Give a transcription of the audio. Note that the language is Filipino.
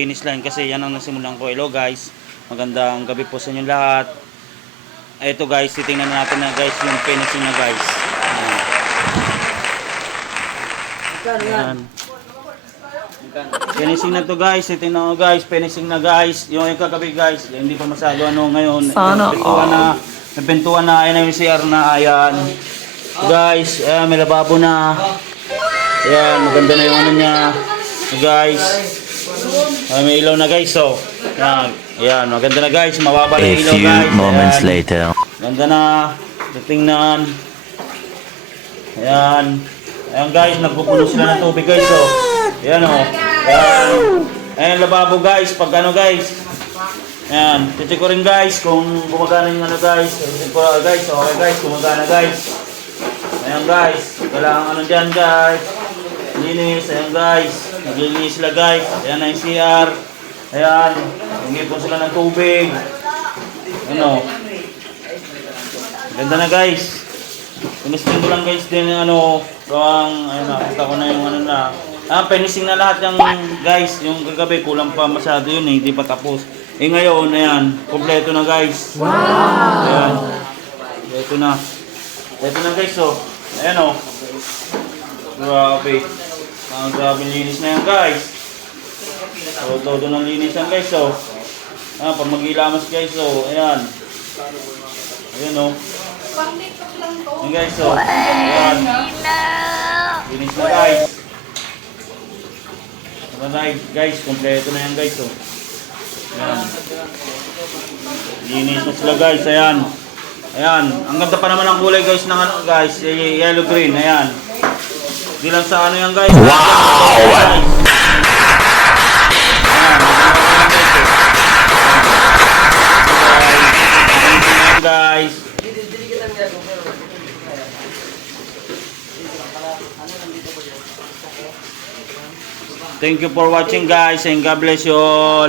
finish line kasi yan ang nasimulan ko. Hello guys, magandang gabi po sa inyo lahat. Ito guys, titingnan natin na guys yung finishing na guys. Ayan. Ayan. Finishing na to guys, titingnan ko guys, finishing na guys. Yung yung kagabi guys, hindi pa masyado ano ngayon. Sana Nabentuhan na, nabentuhan na, ayan na yung CR na, ayan. Guys, ayan, may lababo na. Ayan, maganda na yung ano niya. Guys, ay, may ilaw na guys, so. Ayan, ayan, maganda na guys, mababa na A ilaw few guys. moments Ayan. later. Ganda na. Titingnan. Ayan. Ayan guys, nagpupuno sila ng tubig guys. Oh. Ayan oh. Ayan. Ayan lababo guys. Pag ano guys. Ayan. Check ko rin guys kung gumagana yung ano guys. Check ko ah, guys. Okay guys, gumagana guys. Ayan guys. Kailangan ano dyan guys. Linis. Ayan guys. Naglilinis sila guys. Ayan na yung CR. Ayan. Hingipon sila ng tubig. Ano. Ganda na guys. Pinisting ko lang guys din yung ano, gawang, ayun na, kita ko na yung ano na. Ah, finishing na lahat yung guys, yung kagabi kulang pa masyado yun eh, hindi pa tapos. Eh ngayon, ayan, kompleto na guys. Wow! Ayan. Ito na. Ito na guys, oh. Ayan oh. Grabe. Ang grabe linis na yan guys. So, todo ng linis yan guys, oh. Ah, pag magilamas guys, oh. Ayan. Ayan oh. Ayan guys, oh. Ayan. Finish na guys. Diba na guys, kompleto na yan guys, oh. Ayan. Linis na sila guys, ayan. Ayan, ang ganda pa naman ang kulay guys ng ano guys, yellow green, ayan. Di lang sa ano yan guys. Wow! Guys. Thank you for watching guys and God bless you all.